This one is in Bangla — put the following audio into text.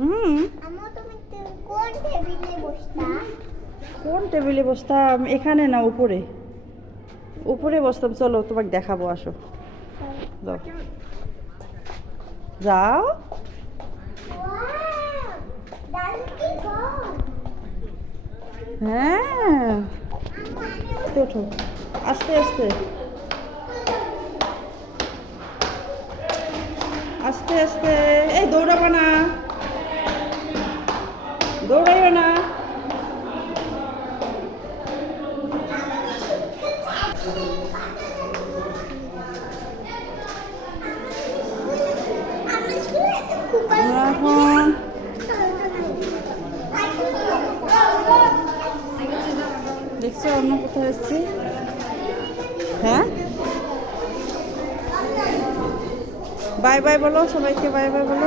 হুম। কোন টেবিলে বসতাম? এখানে না, উপরে। উপরে বসতাম। চলো তোমাকে দেখাবো, আসো। যাও যাও। হ্যাঁ, ওঠো, আস্তে আস্তে আস্তে আস্তে। এই দৌড়াবো না, দৌড়াইও না। আমরা এখন দেখছো অন্য কোথাও এসছি। হ্যাঁ, বাই বাই বলো সবাইকে, বাই বাই বলো।